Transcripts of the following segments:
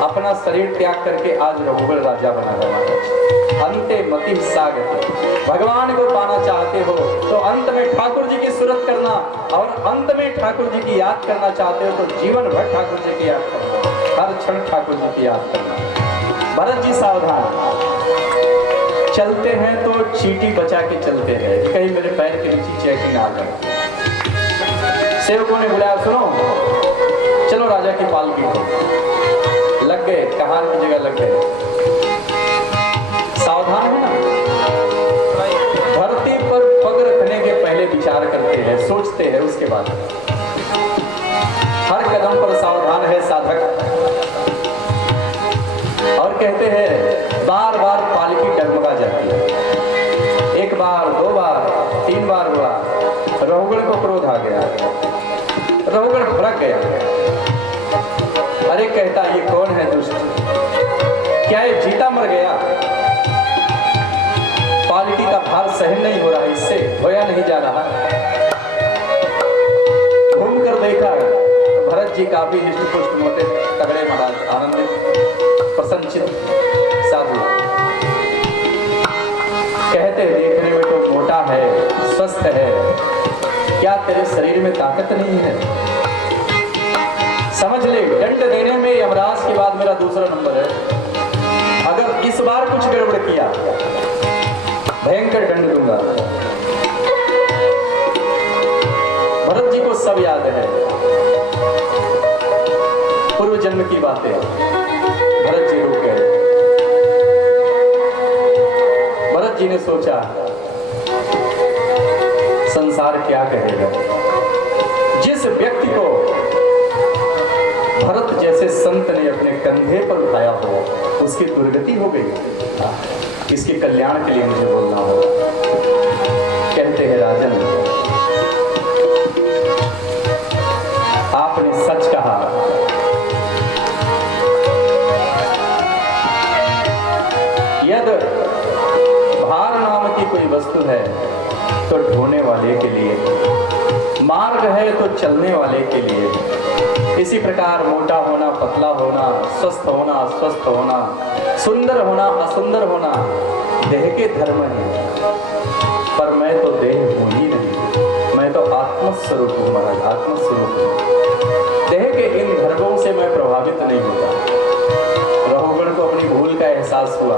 अपना शरीर त्याग करके आज रघुवर राजा बना रहा है। अंते मति सागते, भगवान को पाना चाहते हो तो अंत में ठाकुर जी की सूरत करना, और अंत में ठाकुर जी की याद करना चाहते हो तो जीवन भर ठाकुर जी की याद करना, हर क्षण ठाकुर जी की याद करना। भरत जी सावधान, चलते हैं तो चींटी बचा के चलते हैं, कहीं मेरे पैर के नीचे चैटी ना आ जाए। सेवकों ने बुलाया, सुनो चलो राजा की पालकी को। लग गए, कहार की जगह लग गए। सावधान है ना, धरती पर पग रखने के पहले विचार करते हैं, सोचते हैं, उसके बाद हर कदम पर सावधान है साधक। और कहते हैं बार बार पालकी डगमगा जाती है। एक बार, दो बार, तीन बार हुआ, रघुगण को क्रोध आ गया, रघुगण भड़क गया। अरे कहता ये कौन है दुष्ट, क्या ये जीता मर गया? पालकी का भार सहन नहीं हो रहा, इससे होया नहीं जा रहा। घूम कर देखा तो भरत जी काफी हिष्ट पुष्ट मोटे तगड़े महाराज, आनंदित प्रसन्नचित साधु। कहते देखने में तो मोटा है, स्वस्थ है, क्या तेरे शरीर में ताकत नहीं है? समझ ले, दंड देने में यमराज के बाद मेरा दूसरा नंबर है। अगर इस बार कुछ गड़बड़ किया भयंकर दंड दूंगा। भरत जी को सब याद है, पूर्व जन्म की बातें। भरत जी रुक गए। भरत जी ने सोचा संसार क्या कहेगा। जिस व्यक्ति को भरत जैसे संत ने अपने कंधे पर उठाया हो, उसकी दुर्गति हो गई। इसके कल्याण के लिए मुझे बोलना होगा। कहते हैं राजन, आपने सच कहा। यदि भार नाम की कोई वस्तु है तो ढोने वाले के लिए, मार्ग है तो चलने वाले के लिए। इसी प्रकार मोटा होना, पतला होना, स्वस्थ होना, अस्वस्थ होना, सुंदर होना, असुंदर होना देह के धर्म है। पर मैं तो देह हूं ही नहीं, मैं तो आत्मस्वरूप हूं महाराज, आत्मस्वरूप हूं। देह के इन धर्मों से मैं प्रभावित नहीं होता। रघुगण को अपनी भूल का एहसास हुआ,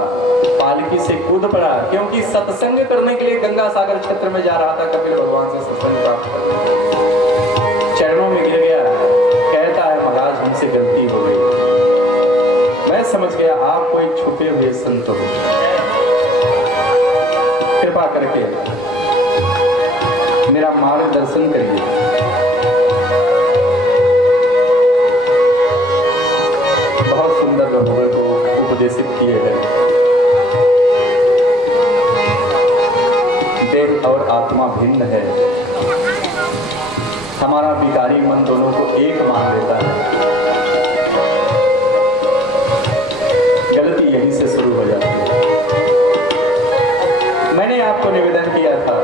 पालकी से कूद पड़ा, क्योंकि सत्संग करने के लिए गंगा सागर क्षेत्र में जा रहा था। कपिल भगवान से सत्संग प्राप्त करने चरणों में गिर गया। कहता है महाराज हमसे गलती हो गई, मैं समझ गया आप कोई छुपे हुए संत हो, कृपा करके मेरा मार्गदर्शन करिए। बहुत सुंदर रघुवर को उपदेशित किए गए। देह और आत्मा भिन्न है, हमारा विकारी मन दोनों को एक मान लेता है। गलती यहीं से शुरू हो जाती है। मैंने आपको निवेदन किया था,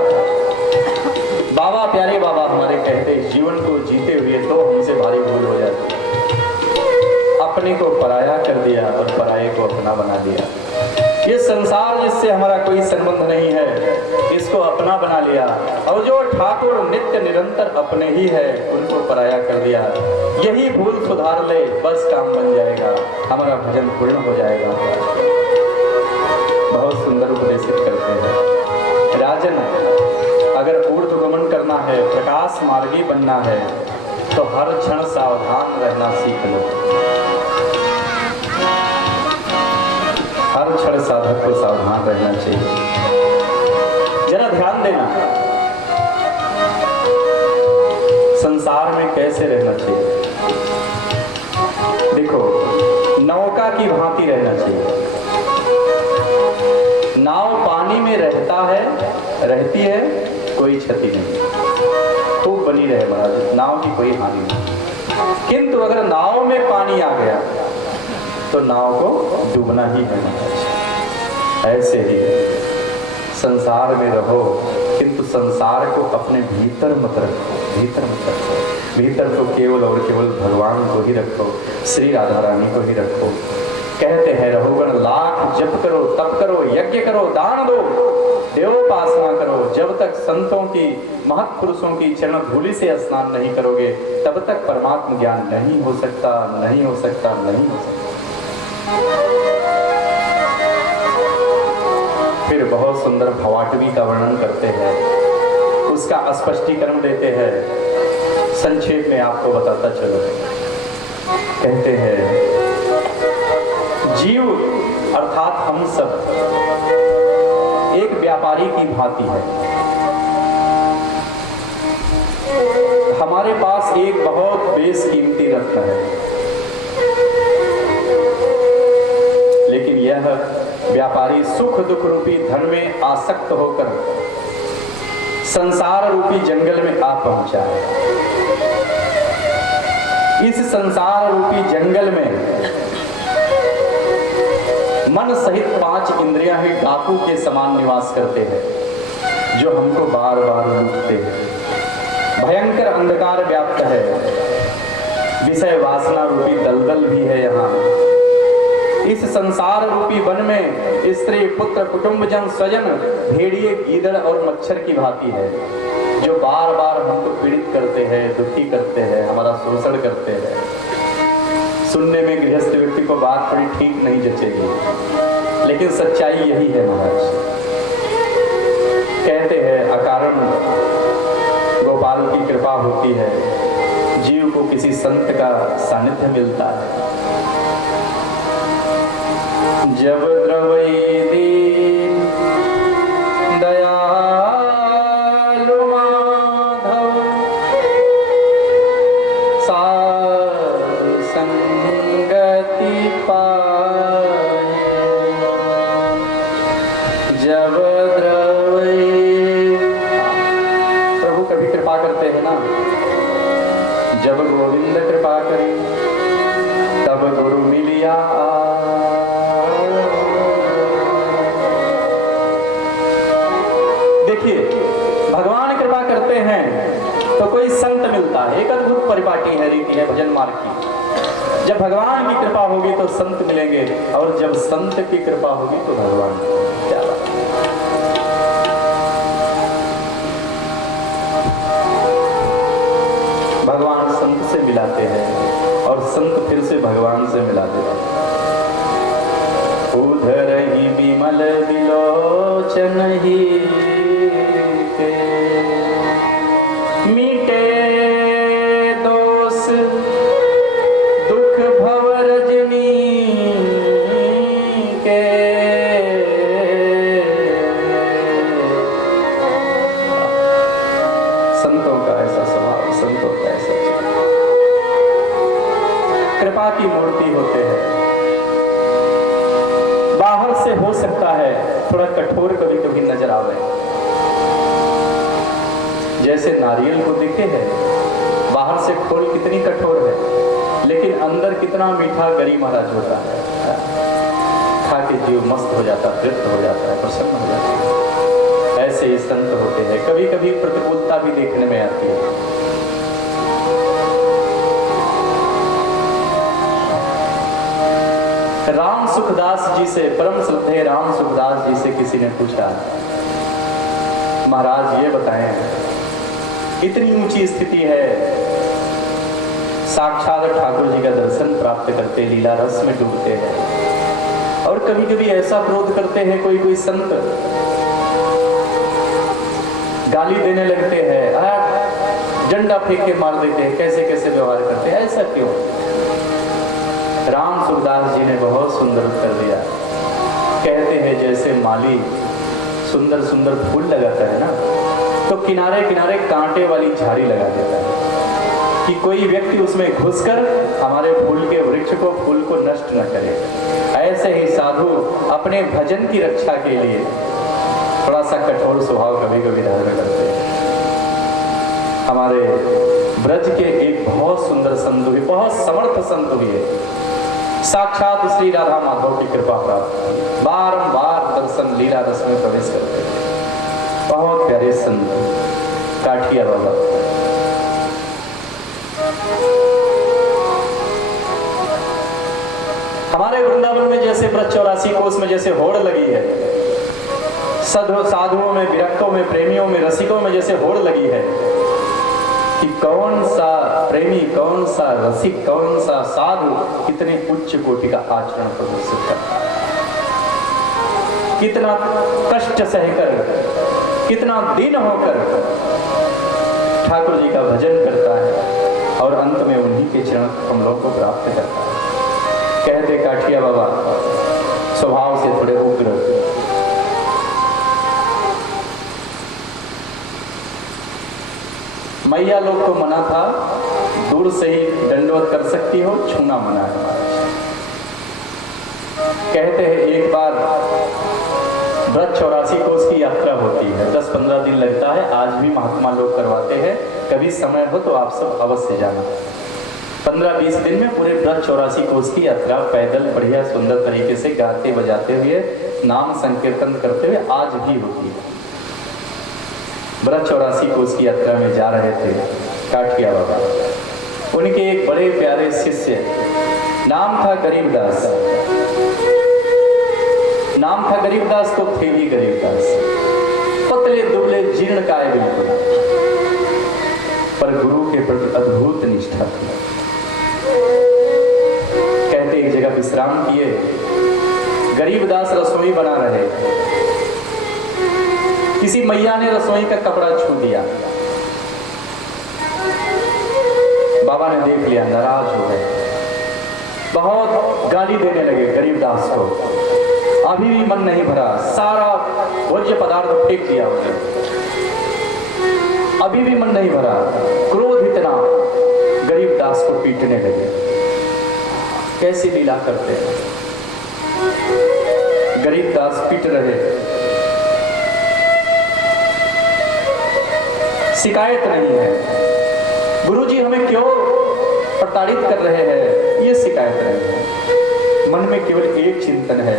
बाबा प्यारे बाबा हमारे कहते जीवन को जीते हुए तो हमसे भारी भूल हो जाती है। अपने को पराया कर दिया और पराये को अपना बना दिया। ये संसार जिससे हमारा कोई संबंध नहीं है, इसको अपना बना लिया, और जो ठाकुर नित्य निरंतर अपने ही है उनको पराया कर दिया। यही भूल सुधार ले, बस काम बन जाएगा, हमारा भजन पूर्ण हो जाएगा। बहुत सुंदर उपदेशित करते हैं राजन, अगर ऊर्ध्वगमन करना है, प्रकाश मार्गी बनना है तो हर क्षण सावधान रहना सीख लो। हर क्षण साधक को सावधान रहना चाहिए। जरा ध्यान देना, संसार में कैसे रहना चाहिए। देखो, नौका की भांति रहना चाहिए। नाव पानी में रहता है, रहती है, कोई क्षति नहीं, खूब बनी रहे महाराज, नाव की कोई हानि नहीं। किंतु अगर नाव में पानी आ गया तो नाव को डूबना ही है। ऐसे ही संसार में रहो, किंतु संसार को अपने भीतर मत रखो, भीतर मत रखो। भीतर तो केवल और केवल भगवान को ही रखो, श्री राधा रानी को ही रखो। कहते हैं रघुगण लाख जप करो, तप करो, यज्ञ करो, दान दो, देवोपासना करो, जब तक संतों की, महत्पुरुषों की चरण धूलि से स्नान नहीं करोगे तब तक परमात्म ज्ञान नहीं हो सकता, नहीं हो सकता, नहीं हो सकता। फिर बहुत सुंदर भवाटवी का वर्णन करते हैं, उसका स्पष्टीकरण देते हैं। संक्षेप में आपको बताता चलो। कहते हैं जीव अर्थात हम सब एक व्यापारी की भांति है। हमारे पास एक बहुत बेशकीमती रत्न है, लेकिन यह व्यापारी सुख दुख रूपी धन में आसक्त होकर संसार रूपी जंगल में आ पहुंचा है। इस संसार रूपी जंगल में मन सहित 5 इंद्रियां ही डाकू के समान निवास करते हैं, जो हमको बार बार लूटते हैं। भयंकर अंधकार व्याप्त है, विषय वासना रूपी दलदल भी है। यहाँ इस संसार रूपी वन में स्त्री पुत्र कुटुंब जन स्वजन भेड़िए गीदड़ और मच्छर की भांति है, जो बार बार हमको पीड़ित करते हैं, दुखी करते हैं, हमारा शोषण करते हैं। सुनने में गृहस्थ व्यक्ति को बात थोड़ी ठीक नहीं जचेगी, लेकिन सच्चाई यही है महाराज। कहते हैं अकारण गोपाल की कृपा होती है, जीव को किसी संत का सानिध्य मिलता है। जब द्रवई दीन दयालु माधव सार संगति पाए, जब द्रवई। प्रभु कभी कृपा करते हैं ना, जब गोविंद कृपा करे तब गुरु मिलिया। देखिए भगवान कृपा करते हैं तो कोई संत मिलता है, एक अद्भुत परिपाटी है, रीति है भजन मार्ग की। जब भगवान की कृपा होगी तो संत मिलेंगे, और जब संत की कृपा होगी तो भगवान। क्या बात। भगवान संत से मिलाते हैं और संत फिर से भगवान से मिलाते हैं। उधर ही विमल विलोचन ही मीटे दोष दुख भव रजनी के, संतों का ऐसा स्वभाव, संतों का ऐसा कृपा की मूर्ति होते हैं। बाहर से हो सकता है थोड़ा कठोर कभी कभी नजर आवे, जैसे नारियल को दिखे है बाहर से खोल कितनी कठोर है, लेकिन अंदर कितना मीठा गरी महाराज होता है। खा के जीव मस्त हो जाता है, तृप्त हो जाता है, प्रसन्न हो जाता है। ऐसे ही संत होते हैं। कभी कभी प्रतिकूलता भी देखने में आती है। राम सुखदास जी से, परम श्रद्धेय राम सुखदास जी से किसी ने पूछा, महाराज ये बताएं, इतनी ऊंची स्थिति है, साक्षात ठाकुर जी का दर्शन प्राप्त करते, लीला रस में डूबते हैं, और कभी कभी ऐसा क्रोध करते हैं कोई कोई संत, गाली देने लगते हैं, डंडा फेंक के मार देते हैं, कैसे कैसे व्यवहार करते हैं, ऐसा क्यों? राम सुखदास जी ने बहुत सुंदर उत्तर दिया। कहते हैं जैसे माली सुंदर सुंदर फूल लगाता है ना, तो किनारे किनारे कांटे वाली झाड़ी लगा देता है कि कोई व्यक्ति उसमें घुसकर हमारे फूल के वृक्ष को, फूल को नष्ट न करे। ऐसे ही साधु अपने भजन की रक्षा के लिए थोड़ा सा कठोर स्वभाव कभी कभी धारण करते हैं। हमारे ब्रज के एक बहुत सुंदर संत हुए, बहुत समर्थ संत हुए, साक्षात श्री राधा माधव की कृपा प्राप्त, बारंबार दर्शन लीला रस में प्रवेश करते हैं। बहुत प्यारे संत काठिया बाबा, हमारे वृंदावन में जैसे ब्रज 84 कोस में जैसे होड़ लगी है, साधुओं में, विरक्तों में, प्रेमियों में, रसिकों में जैसे होड़ लगी है कि कौन सा प्रेमी, कौन सा रसिक, कौन सा साधु कितने उच्च कोटि का आचरण प्रदर्शित करता है, कितना कष्ट सहकर, कितना दिन होकर ठाकुर जी का भजन करता है और अंत में उन्हीं के चरण कमलों को प्राप्त करता है। कहते काठिया बाबा स्वभाव से थोड़े उग्र, मैया लोग को मना था, दूर से ही दंडवत कर सकती हो, छूना मना है। कहते हैं एक बार ब्रज 84 कोस की यात्रा होती है, 10-15 दिन लगता है, आज भी महात्मा लोग करवाते हैं, कभी समय हो तो आप सब अवश्य जाना। 15-20 दिन में पूरे ब्रज 84 कोस की यात्रा पैदल बढ़िया सुंदर तरीके से गाते बजाते हुए, नाम संकीर्तन करते हुए आज भी होती है। ब्रज 84 कोस की यात्रा में जा रहे थे काठिया बाबा, उनके एक बड़े प्यारे शिष्य, नाम था गरीबदास, नाम था गरीबदास, तो थे भी गरीबदास, पतले दुबले जीर्णकाय बिल्कुल, पर गुरु के प्रति अद्भुत निष्ठा थी। कहते एक जगह विश्राम किए, गरीबदास रसोई बना रहे, किसी मैया ने रसोई का कपड़ा छू दिया, बाबा ने देख लिया, नाराज हो गए, बहुत गाली देने लगे गरीबदास को, अभी भी मन नहीं भरा, सारा भोज्य पदार्थ फेंक दिया उसने, अभी भी मन नहीं भरा, क्रोध इतना, गरीबदास को पीटने लगे। कैसी लीला करते हैं, गरीबदास पीट रहे, शिकायत नहीं है, गुरुजी हमें क्यों प्रताड़ित कर रहे हैं, ये शिकायत नहीं है, मन में केवल एक चिंतन है,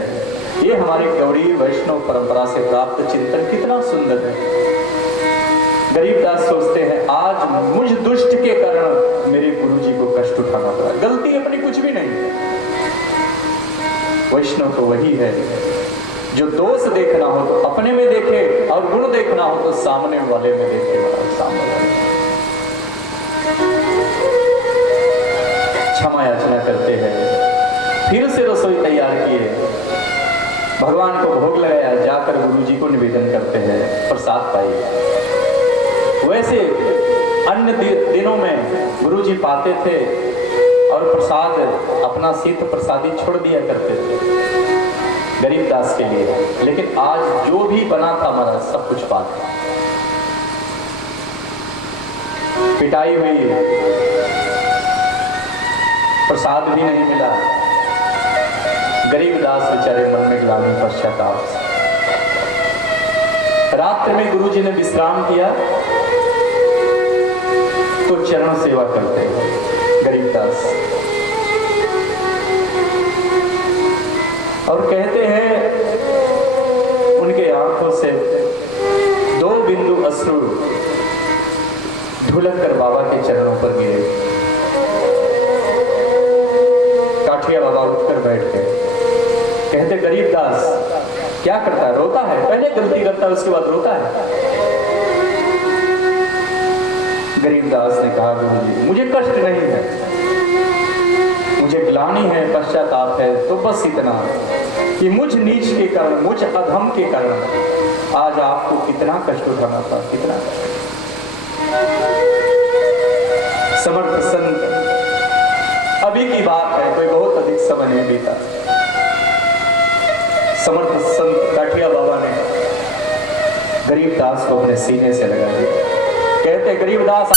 ये हमारे गौड़ी वैष्णव परंपरा से प्राप्त चिंतन कितना सुंदर है। गरीबदास सोचते हैं आज मुझ दुष्ट के कारण मेरे गुरुजी को कष्ट उठाना पड़ा, गलती अपनी कुछ भी नहीं है। वैष्णव तो वही है जो दोष देखना हो तो अपने में देखे और गुण देखना हो तो सामने वाले में देखे, क्षमा याचना करते हैं, फिर से रसोई तैयार किए, भगवान को भोग लगाया, जाकर गुरुजी को निवेदन करते हैं, प्रसाद पाइए। वैसे अन्य दिनों में गुरुजी पाते थे और प्रसाद अपना शीत प्रसादी छोड़ दिया करते थे गरीबदास के लिए, लेकिन आज जो भी बना था महाराज सब कुछ पाते, पिटाई हुई, प्रसाद भी नहीं मिला, गरीबदास बेचारे मन में ग्लानि पश्चाताप। रात्रि में गुरुजी ने विश्राम किया तो चरण सेवा करते हैं गरीबदास, और कहते हैं उनके आंखों से 2 बिंदु अश्रु ढुलक कर बाबा के चरणों पर गिरे। काठिया बाबा उठकर बैठ गए, कहते गरीबदास क्या करता है, रोता है, पहले गलती करता है उसके बाद रोता है। गरीबदास ने कहा गुरुजी मुझे कष्ट नहीं है, मुझे ग्लानि है, पश्चाताप है, तो बस इतना कि मुझ नीच के कारण, मुझ अधम के कारण आज आपको कितना कष्ट उठाना था, कितना समर्थ संत, अभी की बात है, कोई बहुत अधिक समय नहीं बीता, समर्थ संत काठिया बाबा ने गरीबदास को अपने सीने से लगा दिया। कहते गरीबदास